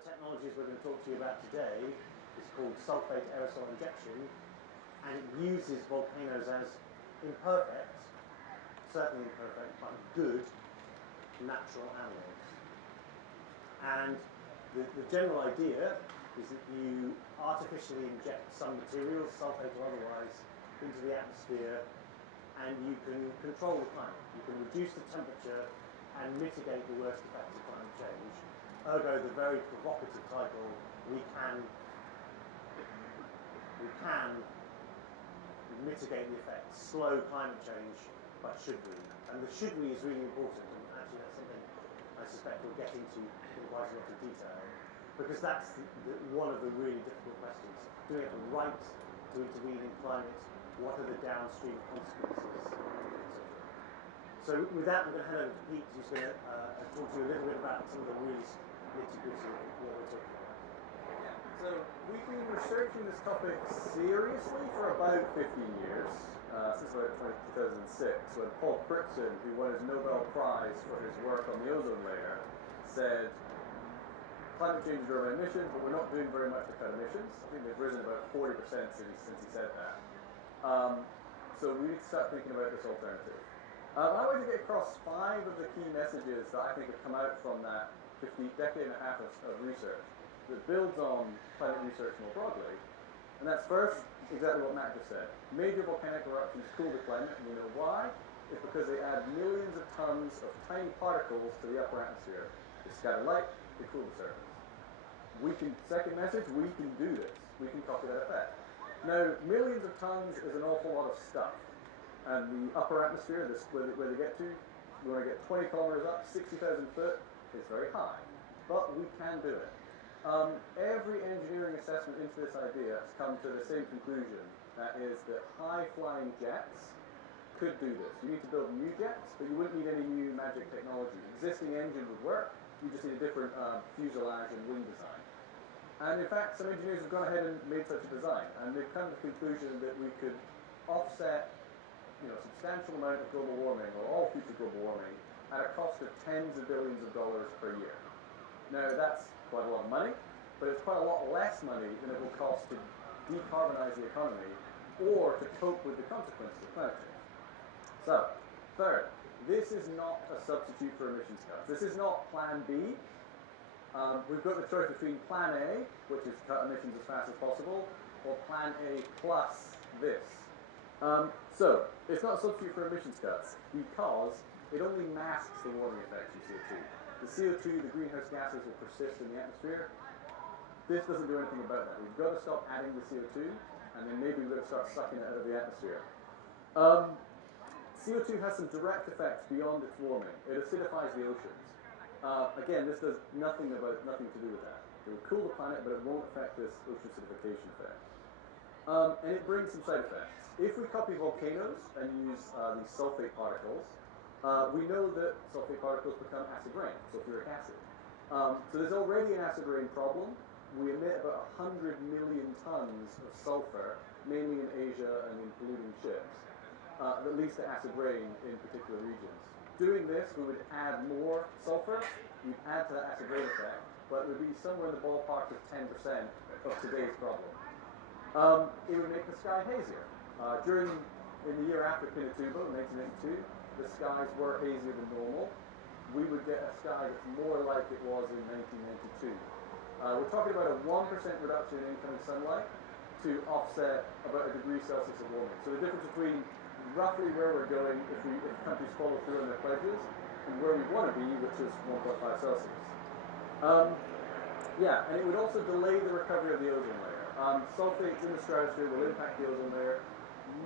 the technologies we're going to talk to you about today is called sulfate aerosol injection, and it uses volcanoes as imperfect, certainly imperfect, but good natural analogues. And the general idea is that you artificially inject some materials, sulfate or otherwise, into the atmosphere, and you can control the climate. You can reduce the temperature and mitigate the worst effects of climate change. Ergo, the very provocative title, we can mitigate the effects, slow climate change, but should we? And the should we is really important, and actually that's something I suspect we'll get into in quite a lot of detail, because that's one of the really difficult questions. Do we have the right to intervene in climate? What are the downstream consequences, etc.? So with that, I'm going to hand over to Pete, who's going to talk to you a little bit about some of the really nitty-gritty of what we're talking about. So we've been researching this topic seriously for about 15 years, since about 2006, when Paul Crutzen, who won his Nobel Prize for his work on the ozone layer, said, climate change is driven by emissions, but we're not doing very much to cut emissions. I think they've risen about 40% since he said that. So we need to start thinking about this alternative. I want to get across 5 of the key messages that I think have come out from that decade and a half of research that builds on climate research more broadly. And that's first, exactly what Matt just said. Major volcanic eruptions cool the climate, and we know why. It's because they add millions of tons of tiny particles to the upper atmosphere. They scatter light, they cool the surface. Second message, we can do this. We can copy that effect. Now, millions of tons is an awful lot of stuff. And the upper atmosphere, where they get to, we want to get 20 kilometers up, 60,000 foot, is very high. But we can do it. Every engineering assessment into this idea has come to the same conclusion. That is that high-flying jets could do this. You need to build new jets, but you wouldn't need any new magic technology. Existing engine would work. You just need a different fuselage and wing design. And in fact, some engineers have gone ahead and made such a design, and they've come to the conclusion that we could offset a substantial amount of global warming, or all future global warming, at a cost of tens of billions of dollars per year. Now, that's quite a lot of money, but it's quite a lot less money than it will cost to decarbonize the economy or to cope with the consequences of climate change. So, third, this is not a substitute for emissions cuts. This is not Plan B. We've got the choice between Plan A, which is cut emissions as fast as possible, or Plan A plus this. So, it's not a substitute for emissions cuts because it only masks the warming effects of CO2. The CO2, the greenhouse gases, will persist in the atmosphere. This doesn't do anything about that. We've got to stop adding the CO2, and then maybe we've got to start sucking it out of the atmosphere. CO2 has some direct effects beyond its warming. It acidifies the oceans. Again, this does nothing to do with that. It will cool the planet, but it won't affect this ocean acidification effect. And it brings some side effects. If we copy volcanoes and use these sulfate particles, we know that sulfate particles become acid rain, sulfuric acid. So there's already an acid rain problem. We emit about 100 million tons of sulfur, mainly in Asia and in polluting ships, that leads to acid rain in particular regions. Doing this, we would add more sulfur, we'd add to that acid rain effect, but it would be somewhere in the ballpark of 10% of today's problem. It would make the sky hazier. In the year after Pinatubo, in 1992, the skies were hazier than normal. We would get a sky that's more like it was in 1992. We're talking about a 1% reduction in incoming sunlight to offset about 1 degree Celsius of warming. So the difference between roughly where we're going if countries follow through on their pledges and where we want to be, which is 1.5 Celsius. And it would also delay the recovery of the ozone layer. Sulfates in the stratosphere will impact the ozone layer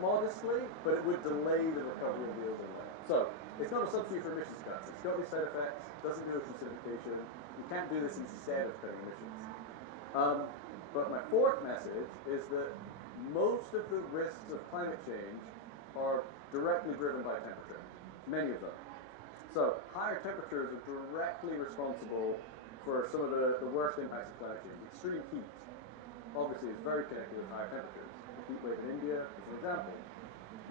modestly, but it would delay the recovery of the ozone layer. So, it's not a substitute for emissions cuts. It's got these side effects, doesn't do ocean acidification. You can't do this instead of cutting emissions. But my fourth message is that most of the risks of climate change are directly driven by temperature, many of them. So, higher temperatures are directly responsible for some of the worst impacts of climate change. Extreme heat, obviously, is very connected with higher temperatures. The heat wave in India is an example.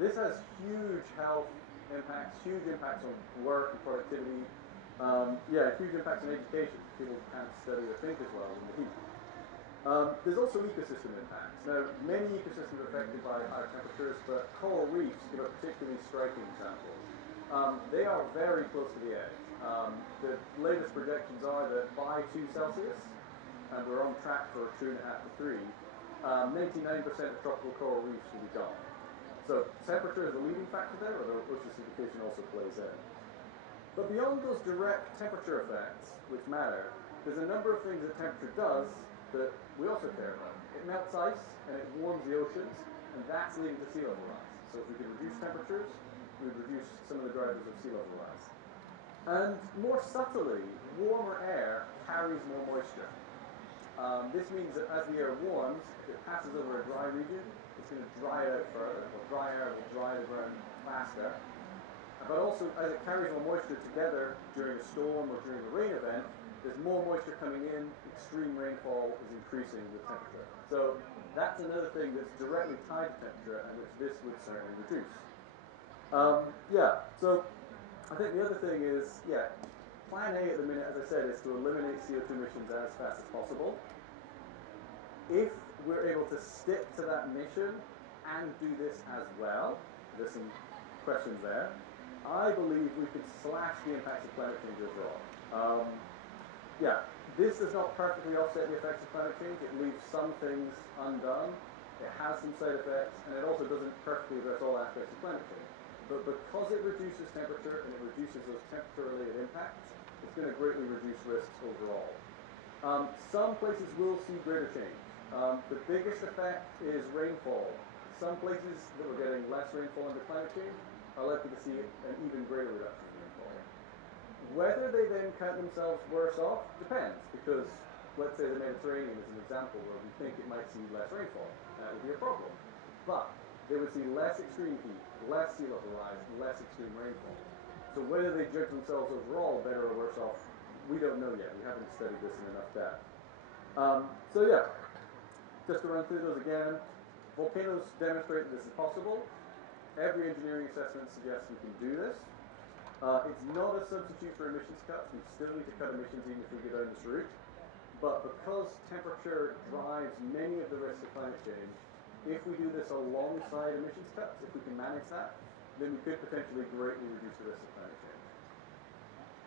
This has huge health impacts, huge impacts on work and productivity. Yeah, huge impacts on education. People can't study or think as well in the heat. There's also ecosystem impacts. Now, many ecosystems are affected by higher temperatures, but coral reefs give a particularly striking example. They are very close to the edge. The latest projections are that by 2 Celsius, and we're on track for 2.5 to 3, 99% of tropical coral reefs will be gone. So temperature is a leading factor there, although ocean acidification also plays in. But beyond those direct temperature effects, which matter, there's a number of things that temperature does that we also care about. It melts ice and it warms the oceans, and that's leading to sea level rise. So if we can reduce temperatures, we would reduce some of the drivers of sea level rise. And more subtly, warmer air carries more moisture. This means that as the air warms, if it passes over a dry region, it's going to dry it out further, or dry air will dry the ground faster. But also, as it carries more moisture together during a storm or during a rain event, there's more moisture coming in, extreme rainfall is increasing with temperature. So that's another thing that's directly tied to temperature and which this would certainly reduce. So I think the other thing is, plan A at the minute, as I said, is to eliminate CO2 emissions as fast as possible. If we're able to stick to that mission and do this as well, there's some questions there, I believe we could slash the impacts of climate change overall. This does not perfectly offset the effects of climate change. It leaves some things undone. It has some side effects, and it also doesn't perfectly address all aspects of climate change. But because it reduces temperature and it reduces those temperature-related impacts, it's going to greatly reduce risks overall. Some places will see greater change. The biggest effect is rainfall. Some places that were getting less rainfall under climate change are likely to see an even greater reduction in rainfall. Whether they then count themselves worse off depends, because let's say the Mediterranean is an example where we think it might see less rainfall. That would be a problem. But they would see less extreme heat, less sea level rise, less extreme rainfall. So whether they judge themselves overall better or worse off, we don't know yet. We haven't studied this in enough depth. Just to run through those again, volcanoes demonstrate that this is possible. Every engineering assessment suggests we can do this. It's not a substitute for emissions cuts. We still need to cut emissions even if we go down this route. But because temperature drives many of the risks of climate change, if we do this alongside emissions cuts, if we can manage that, then we could potentially greatly reduce the risk of climate change.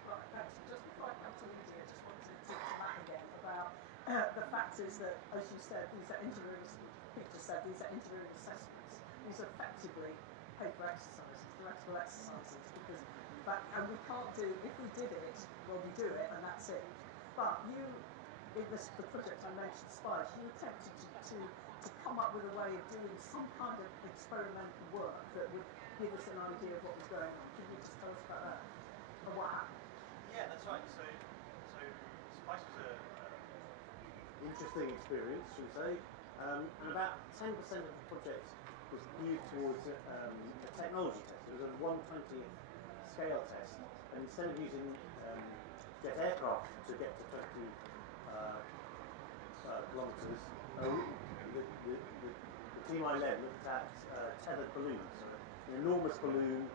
Right, thanks. Just before I come to Lydia, I just wanted to talk to Matt again about the fact is that, as you said, these are engineering, Peter said, these are engineering assessments. These are effectively paper exercises, theoretical exercises, because and we can't do, if we did it, well, we do it, and that's it. But you, in the project I mentioned, SPICE, you attempted to come up with a way of doing some kind of experimental work that would give us an idea of what was going on. Can you just tell us about that? Or what happened? Yeah, that's right. So SPICE was an interesting experience, should we say. And about 10% of the project was geared towards a technology test. It was a 1/20th scale test, and instead of using jet aircraft to get to 20 kilometres, the team I led looked at tethered balloons, so an enormous balloon,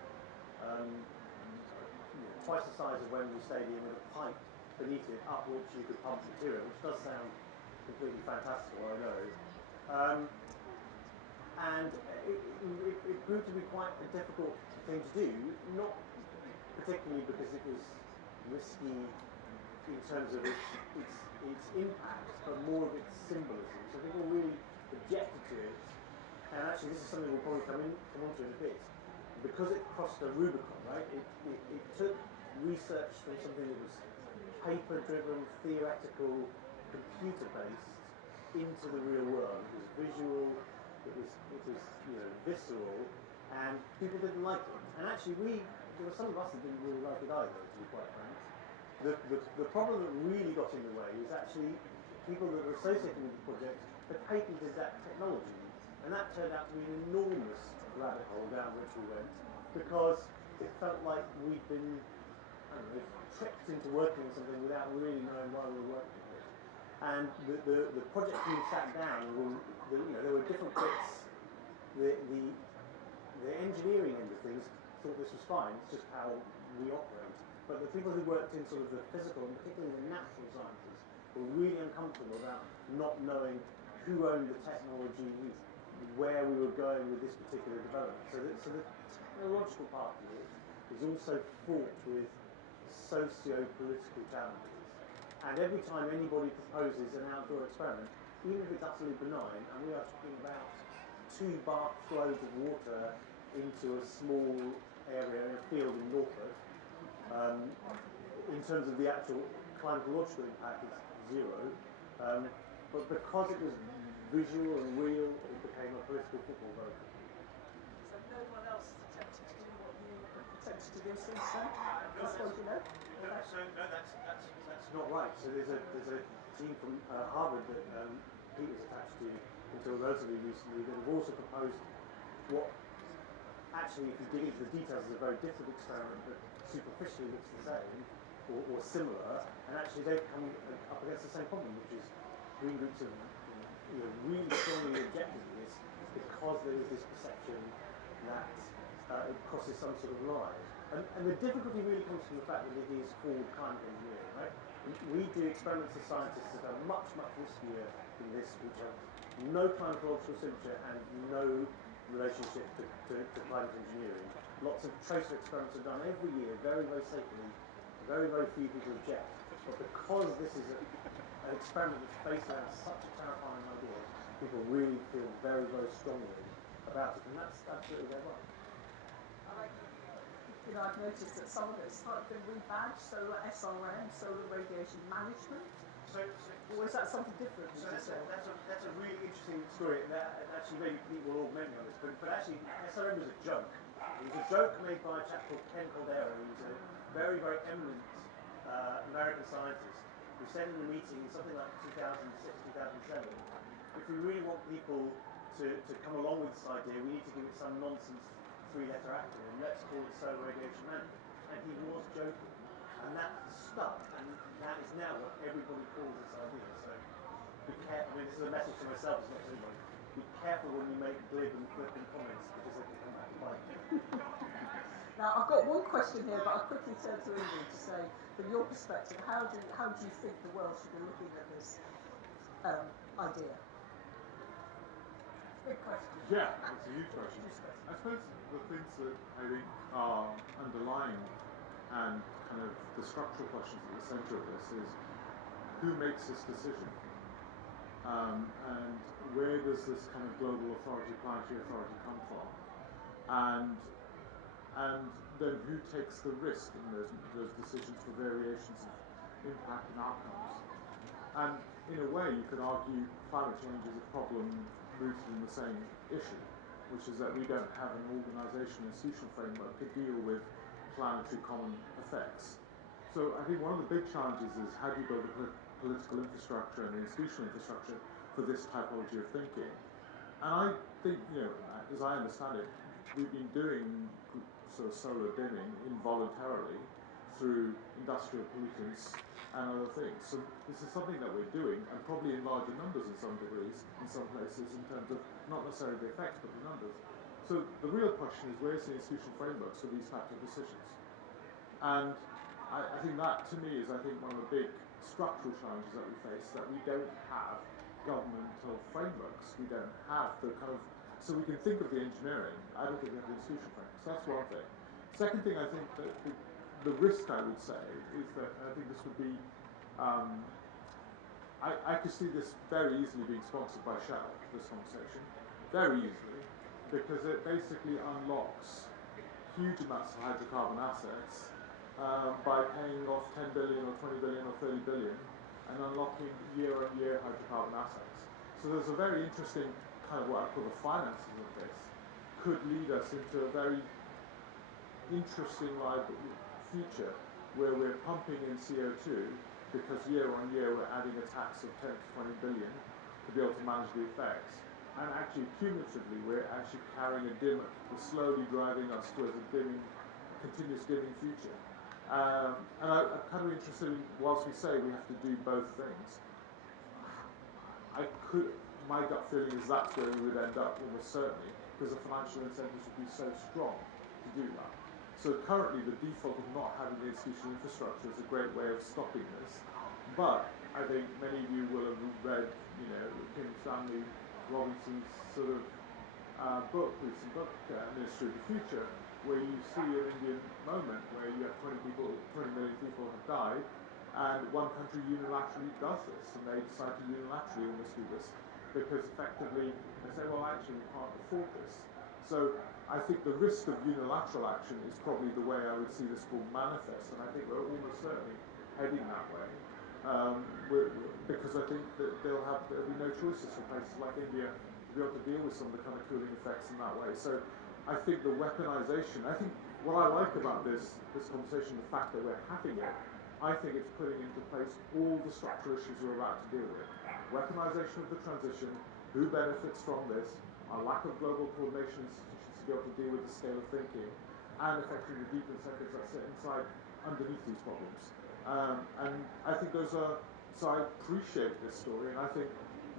twice the size of Wembley Stadium, with a pipe beneath it up which you could pump material, which does sound completely fantastical, I know. And it proved to be quite a difficult thing to do, not particularly because it was risky in terms of its impact, but more of its symbolism. So people really objected to it, and actually this is something we'll probably come on to in a bit. Because it crossed the Rubicon, right? It took research from something that was paper-driven, theoretical, computer-based into the real world. It was visual. It was visceral, and people didn't like it. And actually, there were some of us that didn't really like it either, to be quite frank. The problem that really got in the way is actually people that were associated with the project had patented that technology, and that turned out to be an enormous rabbit hole down which we went, because it felt like we'd been, tricked into working on something without really knowing why we were working on it. And the project team sat down, and there were different bits. The engineering end of things thought this was fine, it's just how we operate. but the people who worked in sort of the physical and particularly the natural sciences were really uncomfortable about not knowing who owned the technology, where we were going with this particular development. So the technological part of it is also fraught with socio-political challenges. And every time anybody proposes an outdoor experiment, even if it's utterly benign, and we are talking about 2 bark flows of water into a small area in a field in Norfolk, in terms of the actual climatological impact, it's 0. But because it was visual and real, it became a political football very quickly. So no one else has attempted to do what you attempted to do since then? I suppose you know. No, that's not right. So there's a team from Harvard that Pete was attached to until relatively recently that have also proposed what actually, if you dig into the details, is a very different experiment, but superficially looks the same or similar. And actually, they've come up against the same problem, which is green groups have really strongly rejected this because there is this perception that it crosses some sort of line. And the difficulty really comes from the fact that it is called climate engineering, right? We do experiments of scientists that are much, much riskier than this, which have no climatological signature and no relationship to climate engineering. Lots of tracer experiments are done every year, very, very safely. Very, very few people object. But because this is an experiment that's based around such a terrifying idea, people really feel very, very strongly about it. And that's absolutely their right. I've noticed that some of it's been rebadged, solar SRM, solar radiation management. Or is that something different? That's a really interesting story. That actually maybe Pete will augment me on this, but actually SRM was a joke. It was a joke made by a chap called Ken Caldera, who was a very, very eminent American scientist, who said in a meeting in something like 2006, 2007, if we really want people to come along with this idea, we need to give it some nonsense 3-letter acronym, let's call it solar radiation management. And he was joking. And that stuck, and that is now what everybody calls this idea. So be careful. I mean, this is a message to myself as well as anybody. Be careful when you make glib and flippant comments because they can come back to bite you. Now, I've got one question here, but I'll quickly turn to Ingrid to say, from your perspective, how do you think the world should be looking at this idea? Big question. Yeah, it's a huge question. I suppose the things that I think are underlying and kind of the structural questions at the centre of this is who makes this decision? And where does this kind of global authority, planetary authority come from? And then who takes the risk in those decisions for variations of impact and outcomes? And in a way, you could argue climate change is a problem rooted in the same issue, which is that we don't have an organisation, institutional framework to deal with planetary common effects. So I think one of the big challenges is how do you build a political infrastructure and institutional infrastructure for this typology of thinking? And I think, as I understand it, we've been doing sort of solar dimming involuntarily through industrial pollutants and other things. So this is something that we're doing, and probably in larger numbers in some degrees, in some places, in terms of not necessarily the effects, but the numbers. So the real question is, where's the institutional frameworks for these types of decisions? And I think that, to me, is one of the big structural challenges that we face, that we don't have governmental frameworks. We don't have the kind of, so we can think of the engineering, I don't think we have the institutional frameworks. So that's one thing. Second thing, I think that the risk, I would say, is that I think this would be, I could see this very easily being sponsored by Shell, this conversation, very easily, because it basically unlocks huge amounts of hydrocarbon assets by paying off 10 billion or 20 billion or 30 billion and unlocking year-on-year hydrocarbon assets. So there's a very interesting kind of what I call the finances of this could lead us into a very interesting future where we're pumping in CO2 because year-on-year we're adding a tax of 10 to 20 billion to be able to manage the effects. And actually, cumulatively, we're actually carrying we're slowly driving us towards a continuous dimming future. And I'm kind of interested in, whilst we say we have to do both things, my gut feeling is that's where we would end up almost certainly, because the financial incentives would be so strong to do that. So currently the default of not having the institutional infrastructure is a great way of stopping this. But I think many of you will have read, Kim Stanley Robinson's sort of recent book, Ministry of the Future, where you see an Indian moment where you have 20 million people have died, and one country unilaterally does this, and they decide to unilaterally almost do this, because effectively they say, well, actually we can't afford this. So I think the risk of unilateral action is probably the way I would see this will manifest, and I think we're almost certainly heading that way. Because I think that there'll be no choices for places like India to be able to deal with some of the kind of cooling effects in that way. So I think the weaponization, I think what I like about this conversation, the fact that we're having it, I think it's putting into place all the structural issues we're about to deal with. Weaponization of the transition, who benefits from this, our lack of global coordination institutions to be able to deal with the scale of thinking, and effectively the deep incentives that sit inside underneath these problems. And I think so I appreciate this story, and I think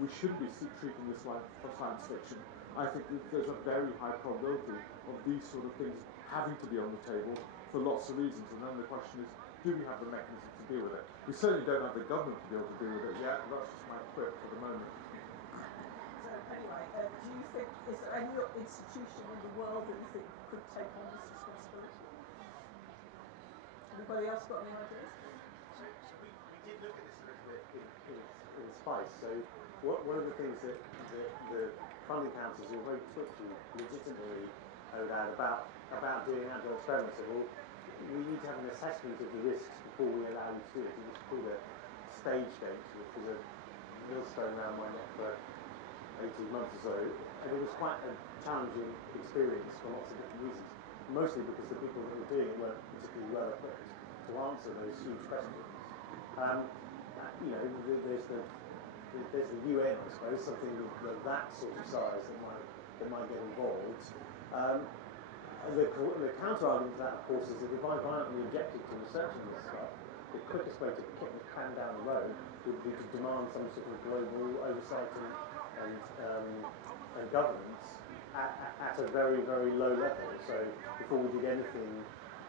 we shouldn't be treating this like science fiction. I think that there's a very high probability of these sort of things having to be on the table for lots of reasons, and then the question is, do we have the mechanism to deal with it? We certainly don't have the government to be able to deal with it yet, that's just my quip for the moment. So anyway, do you think, is there any institution in the world that you think could take on this responsibility? Anybody else got any ideas? So we did look at this a little bit in Spice. So one of the things that the funding councils were very twitchy, legitimately owed out about doing outdoor experiments. So, well, we need to have an assessment of the risks before we allow you to do it. It was called a stage gate, which was a millstone around my neck for 18 months or so, and it was quite a challenging experience for lots of different reasons. Mostly because the people that were doing it weren't particularly well equipped to answer those huge questions. There's the UN, I suppose, something of that sort of size that might get involved. The counter-argument to that, of course, is that if I violently objected to researching this stuff, the quickest way to kick the can down the road would be to demand some sort of global oversight and governance at a very, very low level. So before we did anything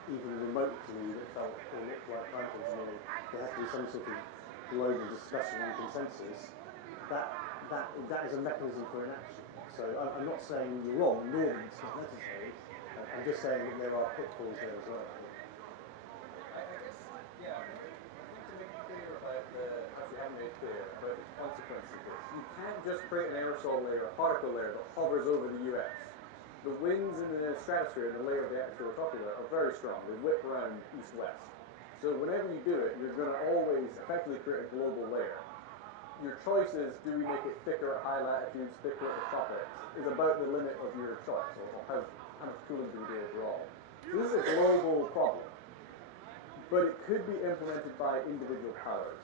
even remotely that felt or looked like climate engineering, there has to be some sort of global discussion and consensus. That is a mechanism for inaction. So I'm not saying you're wrong, nor that it's not necessary. I'm just saying that there are pitfalls there as well. I guess, yeah, I think to make it clear about as we haven't made clear, about the consequences of this. You can't just create an aerosol layer, a particle layer that hovers over the US. The winds in the stratosphere and the layer of the atmosphere we're talking about are very strong. They whip around east-west. So whenever you do it, you're going to always effectively create a global layer. Your choice is, do we make it thicker at high latitudes, thicker at the tropics, is about the limit of your choice, or how much cooling do we do overall. So this is a global problem, but it could be implemented by individual powers.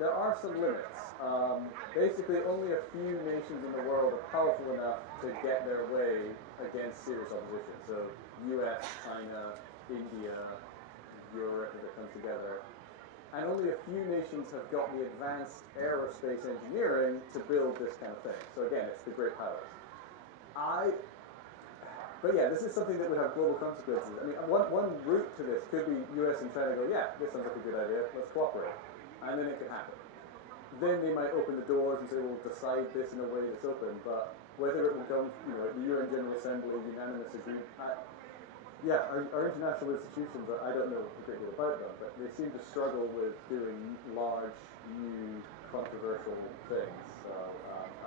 There are some limits. Basically, only a few nations in the world are powerful enough to get their way against serious opposition. So US, China, India, Europe, as it comes together. And only a few nations have got the advanced aerospace engineering to build this kind of thing. So again, it's the great powers. But yeah, this is something that would have global consequences. I mean, one route to this could be US and China go, yeah, this sounds like a good idea, let's cooperate. And then it could happen. Then they might open the doors and say, we'll decide this in a way that's open, but whether it will come, at the UN General Assembly, unanimous agreement, our international institutions, I don't know a great deal about them, but they seem to struggle with doing large, new, controversial things. So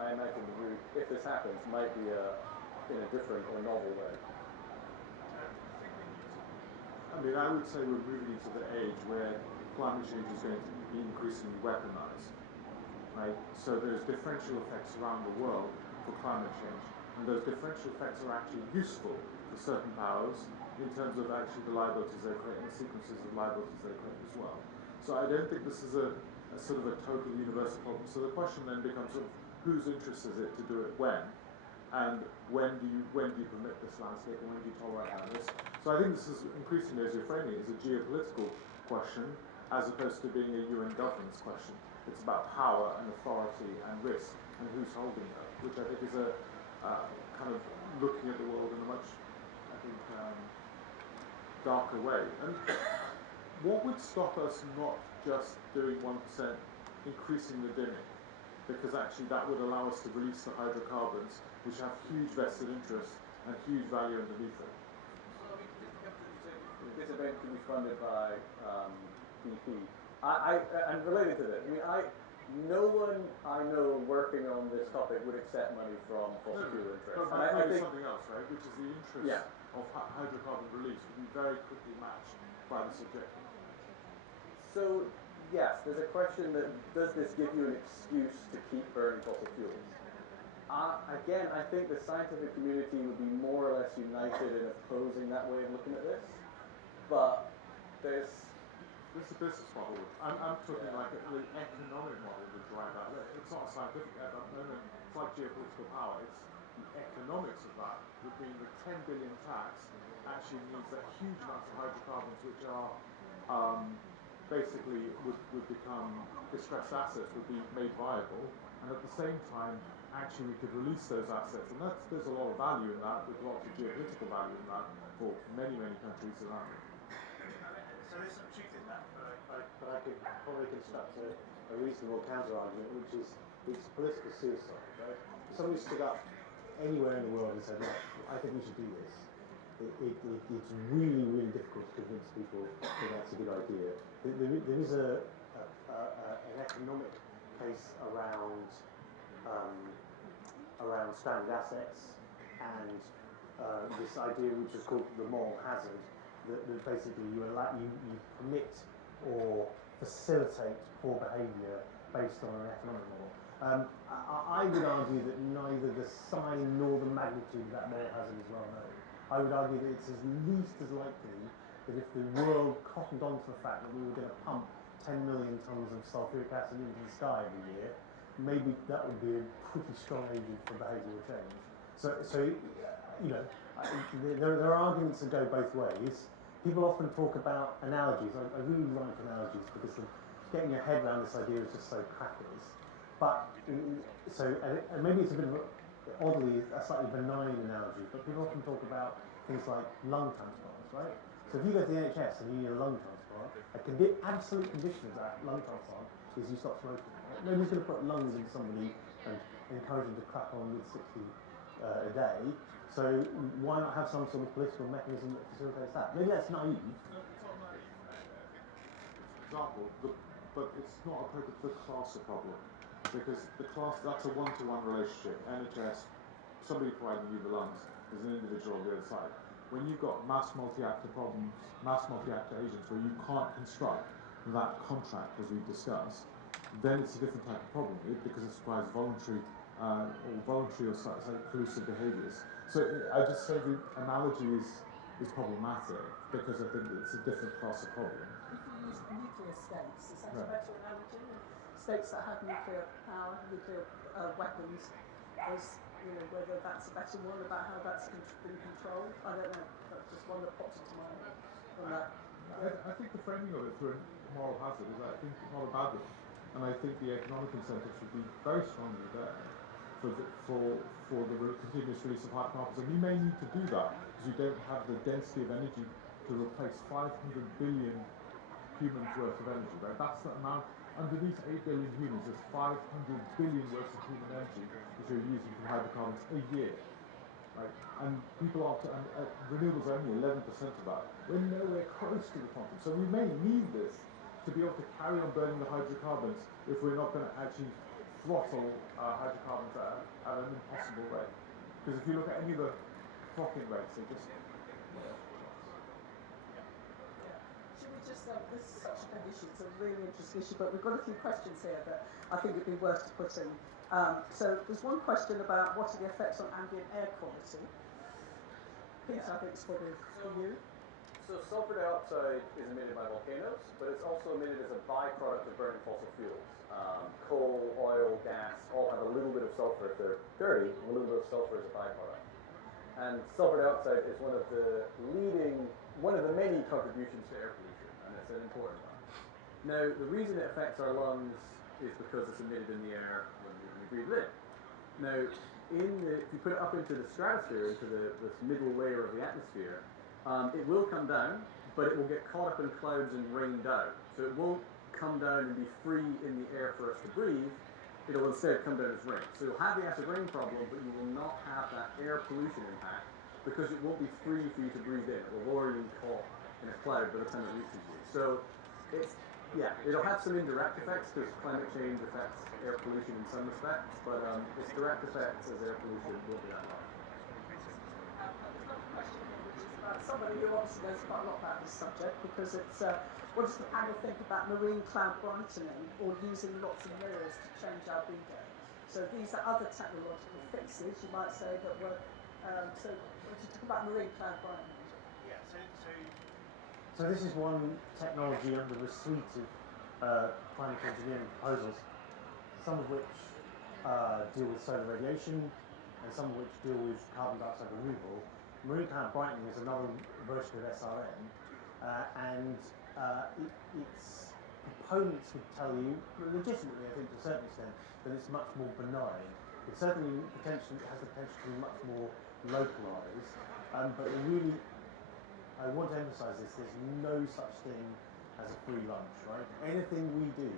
I imagine the route, if this happens, might be in a different or novel way. I mean, I would say we're moving into the age where climate change is going to be increasingly weaponized, right? So there's differential effects around the world for climate change, and those differential effects are actually useful for certain powers in terms of actually the liabilities they create and the sequences of liabilities they create as well. So I don't think this is a sort of a total universal problem. So the question then becomes sort of whose interest is it to do it when? And when do you permit this landscape, and when do you tolerate that risk? So I think this is increasingly, as you're framing it, is a geopolitical question as opposed to being a UN governance question. It's about power and authority and risk and who's holding that, which I think is a kind of looking at the world in a much, I think, darker way. And what would stop us not just doing 1%, increasing the dimming? Because actually that would allow us to release the hydrocarbons, which have huge vested interests and huge value underneath them. This event can be funded by BP. And related to this, no one I know working on this topic would accept money from fossil fuel interests. But I think something else, right? Which is the interest of hydrocarbon release would be very quickly matched by this objective. So, yes, there's a question that does this give you an excuse to keep burning fossil fuels? Again, I think the scientific community would be more or less united in opposing that way of looking at this. But there's a business model. I'm talking like the economic model would drive that. It's not a scientific at that moment. It's like geopolitical power. It's the economics of that would mean the 10 billion tax actually means that huge amounts of hydrocarbons, which are basically would become distressed assets, would be made viable, and at the same time, actually we could release those assets, and there's a lot of value in that, with lots of geopolitical value in that for many countries around it. So there's some truth in that, but I could probably construct a reasonable counter-argument, which is it's political suicide, right? If somebody stood up anywhere in the world and said, "Look, I think we should do this," it's really difficult to convince people that that's a good idea. There is an economic case around stranded assets and this idea which is called the moral hazard, that basically you permit or facilitate poor behaviour based on an economic model. I would argue that neither the sign nor the magnitude of that moral hazard is well known. I would argue that it's at least as likely that if the world cottoned on to the fact that we were going to pump 10 million tonnes of sulfuric acid into the sky every year, maybe that would be a pretty strong agent for behavioural change. So there are arguments that go both ways. People often talk about analogies. I really like analogies because getting your head around this idea is just so crackers. But and maybe it's a bit of oddly a slightly benign analogy, but people often talk about things like lung transplants, right? So if you go to the NHS and you need a lung transplant, absolute condition of that lung transplant is you stop smoking. Right? Nobody's going to put lungs in somebody and encourage them to crack on with 60 a day. So why not have some sort of political mechanism that facilitates that? Maybe that's naive. Example, but it's not appropriate for the class of problem. Because the class, that's a one-to-one relationship. NHS, somebody providing you the lungs, there's an individual on the other side. When you've got mass multi-actor problems, mass multi-actor agents where you can't construct that contract as we've discussed, then it's a different type of problem because it requires voluntary or inclusive behaviours. So I just say the analogy is problematic because I think it's a different class of problem. If you use nuclear states, is that a better analogy? States that have nuclear power, nuclear weapons, whether that's a better one about how that's been controlled. I don't know. That's just one that popped into my head on that. I think the framing of it through a moral hazard is, I think, not a bad one. And I think the economic incentives would be very strongly there for the continuous release of hydrocarbons. And you may need to do that because you don't have the density of energy to replace 500 billion humans worth of energy, right? That's the amount. Underneath 8 billion humans, there's 500 billion worth of human energy which you're using from hydrocarbons a year, right? And people renewables are only 11% of that. We're nowhere close to the quantum. So we may need this to be able to carry on burning the hydrocarbons if we're not going to actually throttle hydrocarbons at an impossible rate. Because if you look at any of the throttling rates, they just... This is such a big issue, it's a really interesting issue, but we've got a few questions here that I think would be worth putting. So there's one question about what are the effects on ambient air quality. Peter, I think it's for you. So sulfur dioxide is emitted by volcanoes, but it's also emitted as a byproduct of burning fossil fuels. Coal, oil, gas, all have a little bit of sulfur if they're dirty, and a little bit of sulfur as a byproduct. And sulfur dioxide is one of the many contributions to air pollution. It's an important one. Now, the reason it affects our lungs is because it's emitted in the air when we breathe it in. Now, if you put it up into the stratosphere, into this middle layer of the atmosphere, it will come down, but it will get caught up in clouds and rained out. So it won't come down and be free in the air for us to breathe. It'll instead come down as rain. So you'll have the acid rain problem, but you will not have that air pollution impact because it won't be free for you to breathe in. It will already be caught in a cloud by the time it reaches you. So it'll have some indirect effects because climate change affects air pollution in some respects, but its direct effects as air pollution won't be that large. Somebody who obviously knows quite a lot about this subject, because it's what does the panel think about marine cloud brightening or using lots of mirrors to change albedo? So these are other technological fixes, you might say, that were. So what do you talk about marine cloud brightening? Yeah. So this is one technology under a suite of climate engineering proposals, some of which deal with solar radiation, and some of which deal with carbon dioxide removal. Marine cloud brightening is another version of SRM, and its proponents would tell you, legitimately I think to a certain extent, that it's much more benign. It certainly has the potential to be much more localised, but really, I want to emphasise this, there's no such thing as a free lunch, right? Anything we do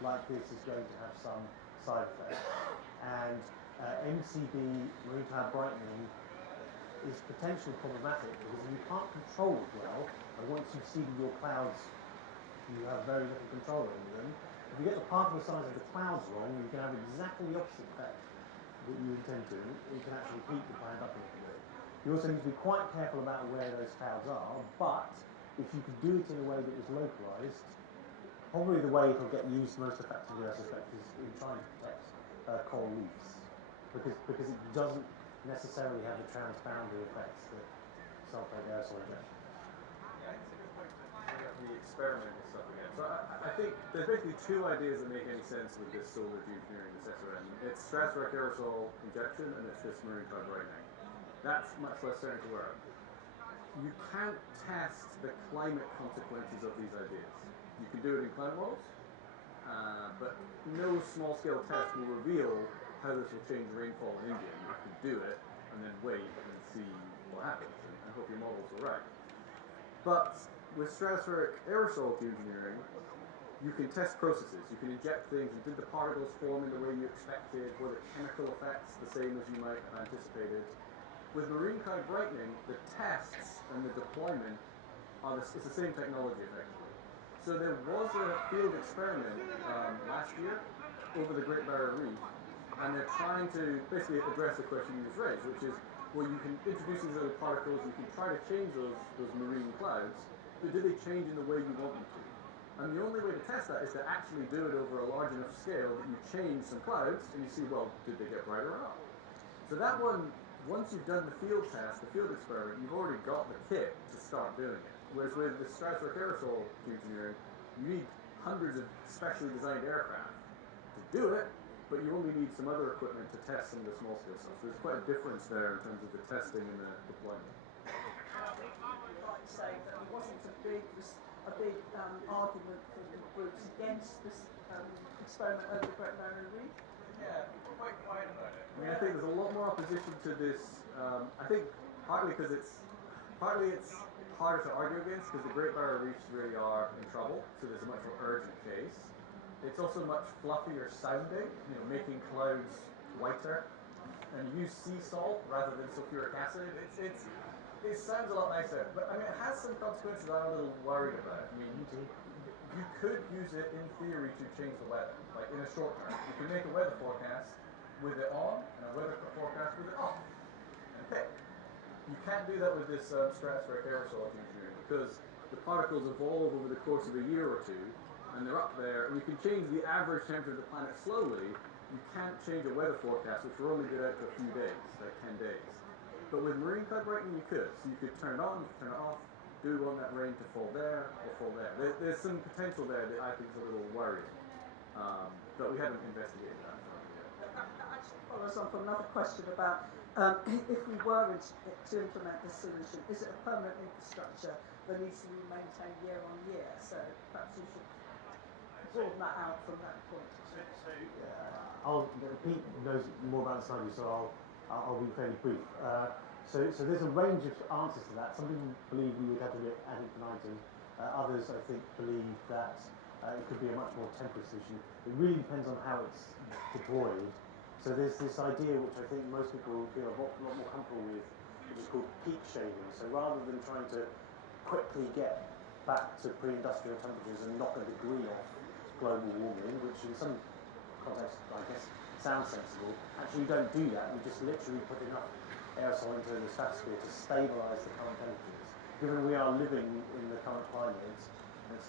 like this is going to have some side effects, and MCB, marine cloud brightening, is potentially problematic because you can't control it well, and once you've seeded your clouds, you have very little control over them. If you get the particle size of the clouds wrong, you can have exactly the opposite effect that you intend to. You can actually heat the cloud up a little bit. You also need to be quite careful about where those clouds are, but if you could do it in a way that was localised, probably the way it'll get used most effectively, I suspect, is in trying to protect coral reefs, because it doesn't necessarily have the transboundary effects that sulfate aerosol injection. Yeah, it's a good point to bring up the experimental stuff again. So I think there's basically two ideas that make any sense with this solar geoengineering, this SRM. It's stratospheric aerosol injection, and it's this marine cloud brightening. That's much less certain to work. You can't test the climate consequences of these ideas. You can do it in climate models, but no small-scale test will reveal how this will change rainfall in India. You have to do it and then wait and see what happens and hope your models are right. But with stratospheric aerosol geoengineering, you can test processes. You can inject things. Did the particles form in the way you expected? Were the chemical effects the same as you might have anticipated? With marine cloud brightening, the tests and the deployment it's the same technology effectively. So there was a field experiment last year over the Great Barrier Reef, and they're trying to basically address the question you just raised, which is, well, you can introduce these little particles, you can try to change those marine clouds, but do they change in the way you want them to? And the only way to test that is to actually do it over a large enough scale that you change some clouds, and you see, well, did they get brighter or not? So that one, once you've done the field test, the field experiment, you've already got the kit to start doing it. Whereas with the stratospheric aerosol geoengineering, you need hundreds of specially designed aircraft to do it, but you only need some other equipment to test some of the small-scale stuff. So there's quite a difference there in terms of the testing and the deployment. You'd like to say that there wasn't a big argument for the groups against this experiment over the Great Barrier Reef. Yeah, people are quite quiet about it. I mean, I think there's a lot more opposition to this. I think partly it's harder to argue against because the Great Barrier Reefs really are in trouble, so there's a much more urgent case. It's also much fluffier sounding, making clouds whiter, and you use sea salt rather than sulfuric acid. It sounds a lot nicer, but I mean, it has some consequences I'm a little worried about. I mean, you could use it in theory to change the weather, like in a short term. You can make a weather forecast with it on and a weather forecast with it off, and pick. You can't do that with this stratospheric aerosol geoengineering because the particles evolve over the course of a year or two, and they're up there, and you can change the average temperature of the planet slowly. You can't change a weather forecast, which will only get out to a few days, like 10 days. But with marine cloud brightening, you could. So you could turn it on, you could turn it off. Do we want that rain to fall there or fall there? There's some potential there that I think is a little worrying, but we haven't investigated that yet. That actually follows on from another question about if we were to implement this solution, is it a permanent infrastructure that needs to be maintained year on year? So perhaps you should broaden that out from that point. Pete knows more about this than I do, so I'll be fairly brief. So there's a range of answers to that. Some people believe we would have to do it ad infinitum. Others, I think, believe that it could be a much more temporary solution. It really depends on how it's deployed. So there's this idea, which I think most people feel a lot more comfortable with, which is called peak shaving. So rather than trying to quickly get back to pre-industrial temperatures and knock a degree off global warming, which in some contexts, I guess, sounds sensible, actually we don't do that. We just literally put enough aerosol into the stratosphere to stabilise the current temperatures. Given we are living in the current climate, it's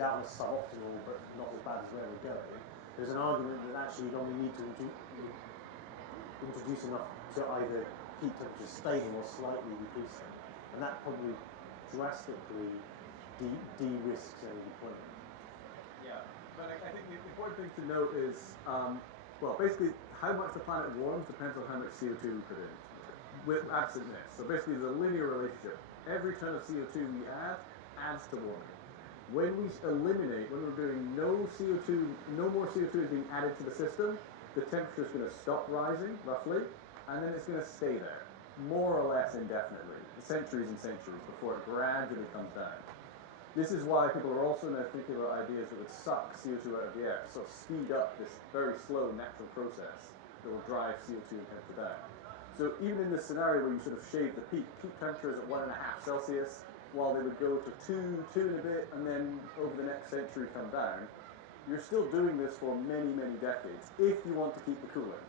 doubtless suboptimal, but not as bad as where we're going, there's an argument that actually you only need to introduce enough to either keep temperatures stable or slightly decrease them. And that probably drastically de-risks any deployment. Yeah, but I think the important thing to note is, well, basically, how much the planet warms depends on how much CO2 we put in, with absent this. So basically, there's a linear relationship. Every ton of CO2 we add adds to warming. When we eliminate, when we're doing no more CO2 is being added to the system, the temperature is going to stop rising, roughly, and then it's going to stay there, more or less indefinitely, centuries and centuries, before it gradually comes down. This is why people are also now thinking about ideas that would suck CO2 out of the air, so speed up this very slow natural process that will drive CO2 and temperature down. So even in this scenario where you sort of shave the peak temperature is at 1.5 Celsius, while they would go to 2 and a bit, and then over the next century come down, you're still doing this for many, many decades, if you want to keep the cooling.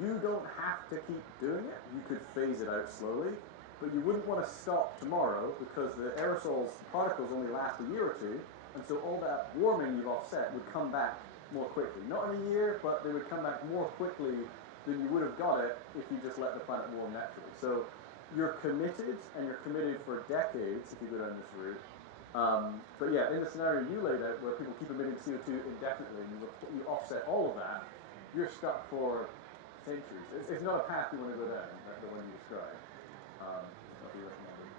You don't have to keep doing it. You could phase it out slowly, but you wouldn't want to stop tomorrow because the aerosols particles only last a year or two, and so all that warming you've offset would come back more quickly. Not in a year, but they would come back more quickly than you would have got it if you just let the planet warm naturally. So you're committed, and you're committed for decades if you go down this route. But yeah, in the scenario you laid out, where people keep emitting CO2 indefinitely, and you offset all of that, you're stuck for centuries. It's not a path you want to go down, the one you described. It's not be recommended.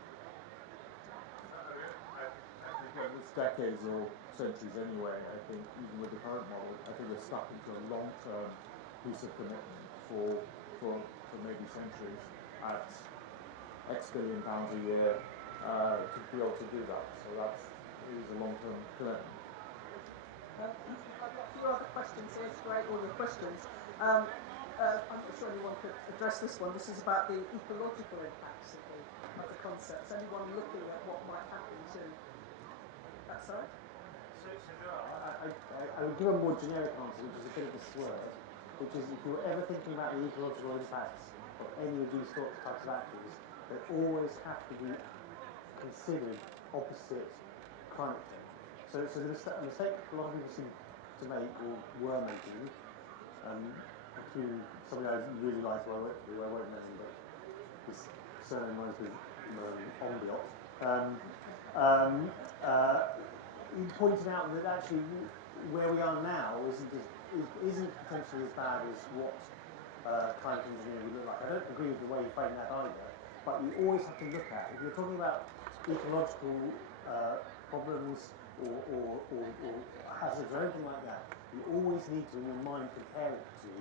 I think whether it's decades or centuries anyway, I think even with the current model, I think we're stuck into a long-term piece of commitment for maybe centuries at X billion pounds a year to be able to do that. So that's a long-term commitment. I've got a few other questions here. It's great, all your questions. I'm not sure anyone could address this one. This is about the ecological impacts of the concepts. Anyone looking at what might happen to that side? I would give a more generic answer, which is a bit of a swerve, which is if you're ever thinking about the ecological impacts of any of these types of actions, they always have to be considered opposite climate change. So the mistake a lot of people seem to make, or were making, including somebody I really like, who I won't name, but his surname rhymes with Ambient. He pointed out that actually where we are now isn't potentially as bad as what climate engineering would look like. I don't agree with the way you frame that either, but you always have to look at, if you're talking about ecological problems or hazards or anything like that, you always need to, in your mind, compare it to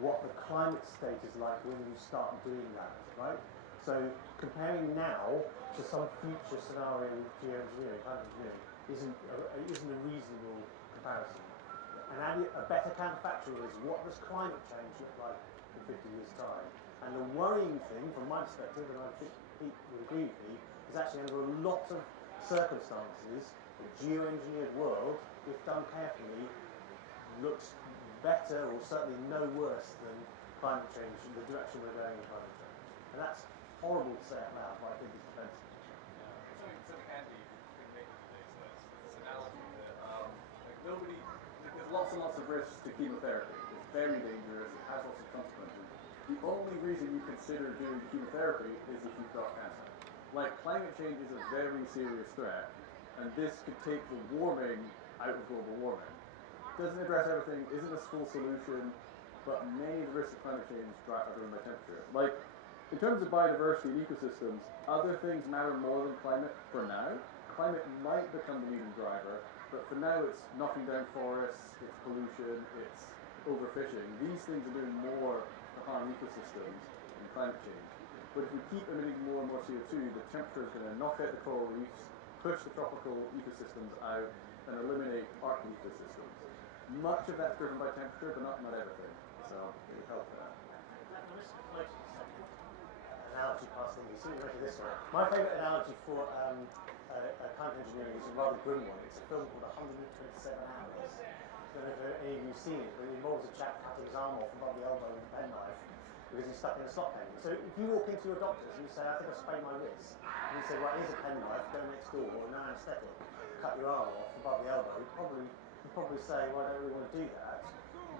what the climate state is like when you start doing that, right? So comparing now to some future scenario with geoengineering, climate engineering, isn't a reasonable comparison. And a better counterfactual is, what does climate change look like in 50 years' time? And the worrying thing, from my perspective, and I think Pete would agree with me, is actually under a lot of circumstances, the geoengineered world, if done carefully, looks better or certainly no worse than climate change in the direction we're going in climate change. And that's horrible to say out loud, but I think it's defensive. Something handy you can make today. So it's this analogy that there's lots and lots of risks to chemotherapy. It's very dangerous. It has lots of consequences. The only reason you consider doing chemotherapy is if you've got cancer. Like, climate change is a very serious threat, and this could take the warming out of global warming. Doesn't address everything, isn't a full solution, but many of the risks of climate change are driven by temperature. Like, in terms of biodiversity and ecosystems, other things matter more than climate for now. Climate might become the leading driver, but for now it's knocking down forests, it's pollution, it's overfishing. These things are doing more to harm ecosystems than climate change. But if we keep emitting more and more CO2, the temperature is going to knock out the coral reefs, push the tropical ecosystems out, and eliminate our ecosystems. Much of that's driven by temperature, but not everything. So it would help that. Analogy past thing. You see me this one. My favourite analogy for kind of engineering is a rather grim one. It's a film called 127 Hours. I don't know if any of you have seen it, but it involves a chap cutting his arm off above the elbow with a penknife because he's stuck in a slot canyon. So if you walk into your doctor's and you say, I think I've sprained my wrist, and you say, right, here's a penknife, go next door, or no anaesthetic, cut your arm off above the elbow, you'd probably say, well, I don't really want to do that.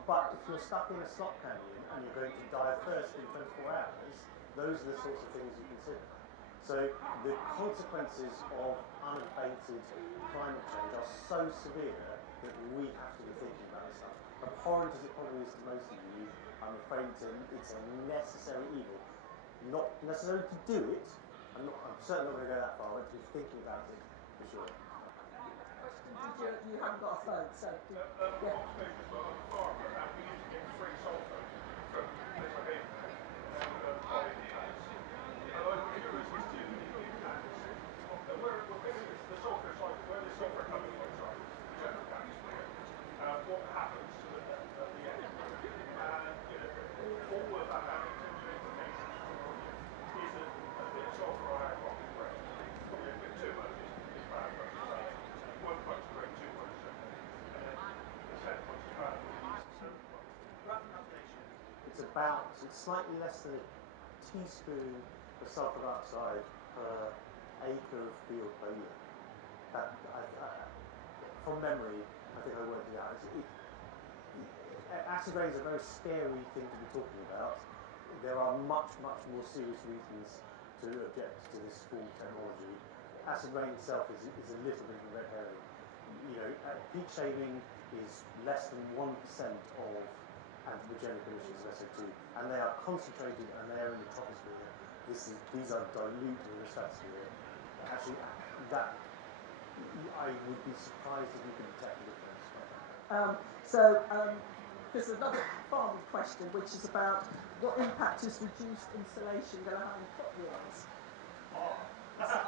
But if you're stuck in a slot canyon and you're going to die of thirst in 24 hours, those are the sorts of things you consider. So the consequences of unabated climate change are so severe that we have to be thinking about this stuff. Abhorrent as it probably is to most of you, I'm afraid it's a necessary evil. Not necessarily to do it, I'm certainly not going to go that far, but to be thinking about it, for sure. You haven't got a phone, so yeah. What happens to it at the end? And all of that is a bit of sulfur on our rock break. Probably a bit too much is bad, but you won't concentrate too much. And then the set much is bad. Rough calculation. It's slightly less than a teaspoon of sulfur dioxide per acre of field per year. From memory, I think I worked it out. Acid rain is a very scary thing to be talking about. There are much more serious reasons to object to this form of technology. Acid rain itself is a little bit of a red herring. Peak shaving is less than 1% of anthropogenic emissions of SO2, and they are concentrated and they are in the troposphere. These are dilute in the stratosphere. Actually, I would be surprised if you could detect the difference. There's another farming question, which is about what impact is reduced insulation going to have on crop yields?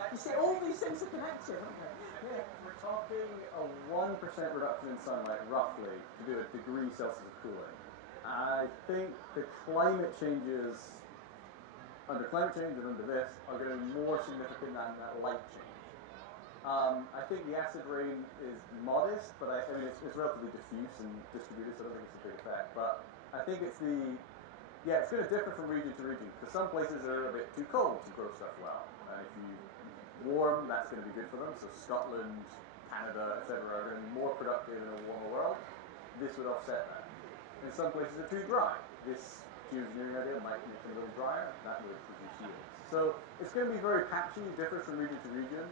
You see, all these things are connected, aren't they? Yeah. We're talking a 1% reduction in sunlight, roughly, to do a degree Celsius of cooling. I think the climate changes, under climate change and under this, are going to be more significant than that light change. I think the acid rain is modest, but I mean it's relatively diffuse and distributed, so I don't think it's a big effect. But I think it's going to differ from region to region, because some places are a bit too cold to grow stuff well. And if you warm, that's going to be good for them. So Scotland, Canada, etc. are going to be more productive in a warmer world. This would offset that. And some places are too dry. This geoengineering idea might make them a little drier. That would reduce yields. So it's going to be very patchy, differs from region to region.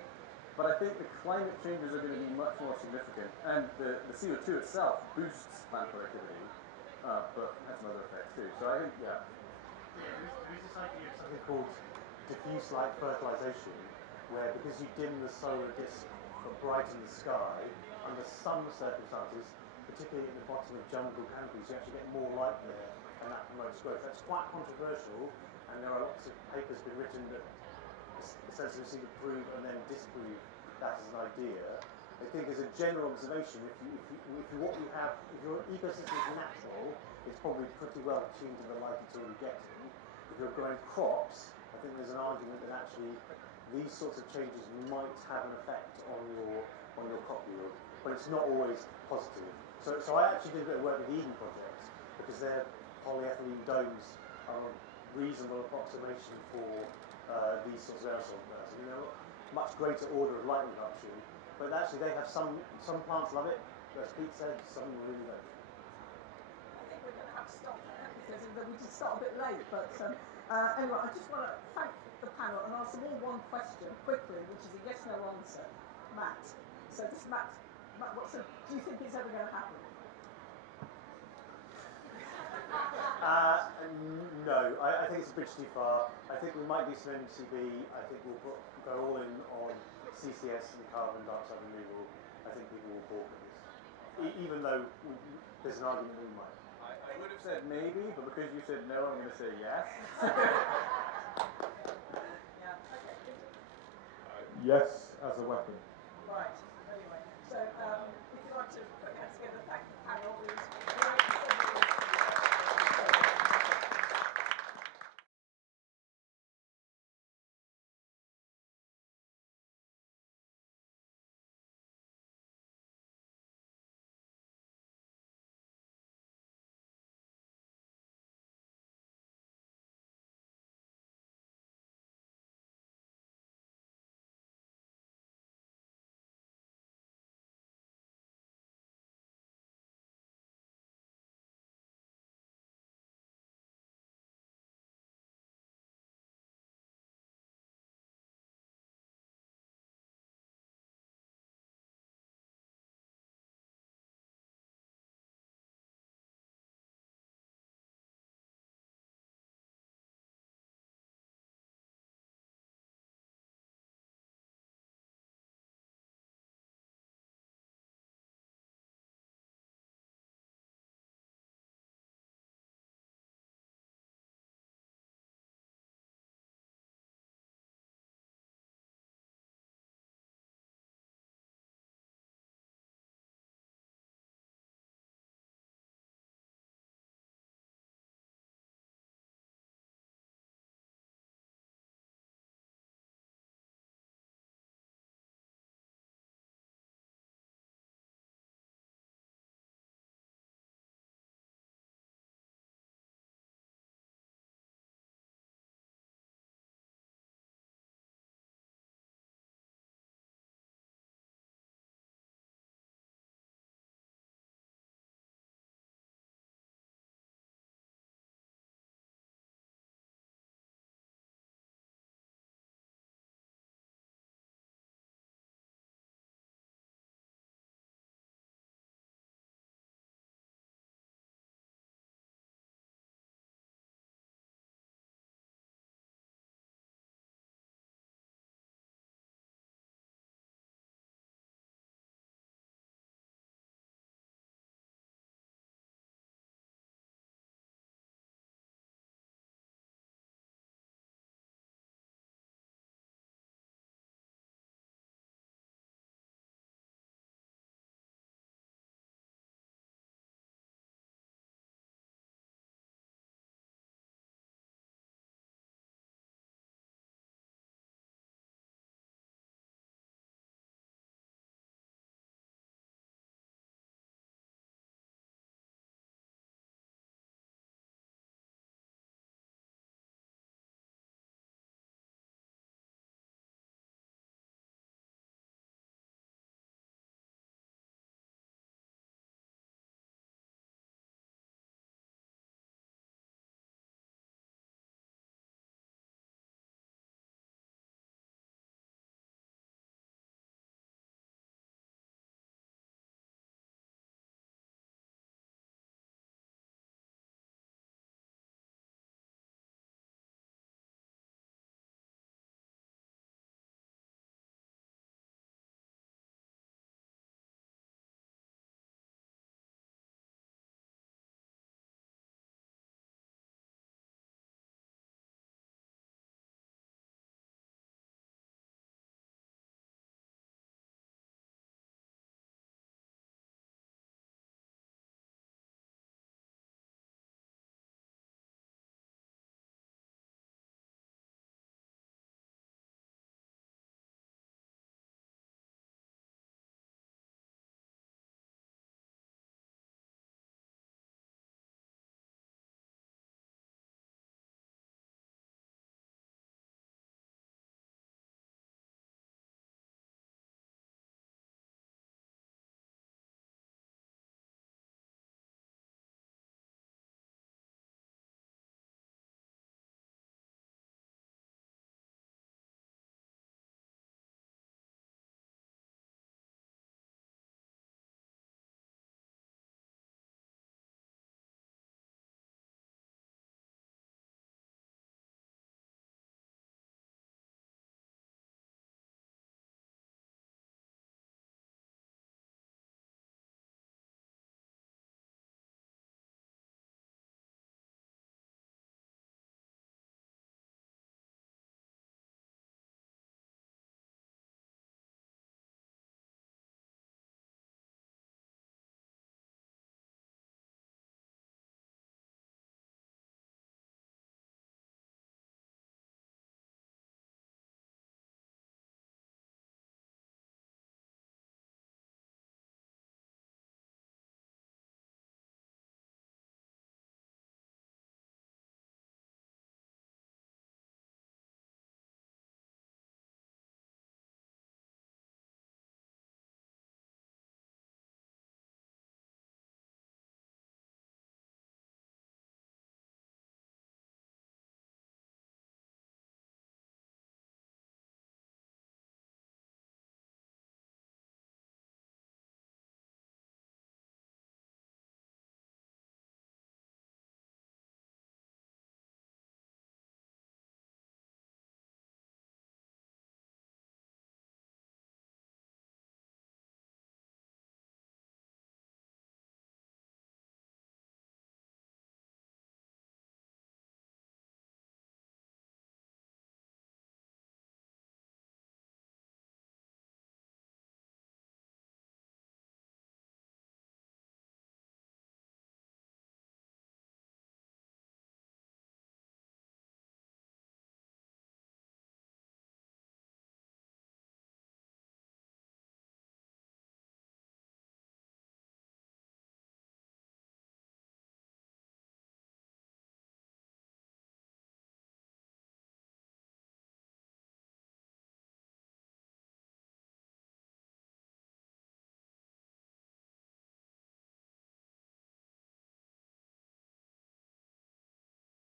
But I think the climate changes are going to be much more significant, and the CO2 itself boosts plant productivity, but has some other effects too. So I think, there's this idea of something called diffuse light fertilization, where because you dim the solar disk but brighten the sky, under some circumstances, particularly at the bottom of jungle canopies, you actually get more light there, and that promotes growth. That's quite controversial, and there are lots of papers been written that essentially seem to prove and then disprove that as an idea. I think as a general observation, if your ecosystem is natural, it's probably pretty well tuned to the light it's already getting. If you're growing crops, I think there's an argument that actually these sorts of changes might have an effect on your crop yield, but it's not always positive. So I actually did a bit of work with the Eden project, because their polyethylene domes are a reasonable approximation for these sorts of aerosol plants. Much greater order of light reduction, but actually they have some plants love it, as Pete said, some really don't. I think we're going to have to stop there, because we did start a bit late, but anyway, I just want to thank the panel and ask them all one question quickly, which is a yes/no answer. Matt. So this Matt, do you think it's ever going to happen? No, I think it's a bridge too far. I think we might do some MCB. I think we'll go all in on CCS and carbon dioxide removal. I think people will balk at this, even though there's an argument that we might. I would have said maybe, but because you said no, I'm going to say yes. Yes, as a weapon. Right. Anyway, so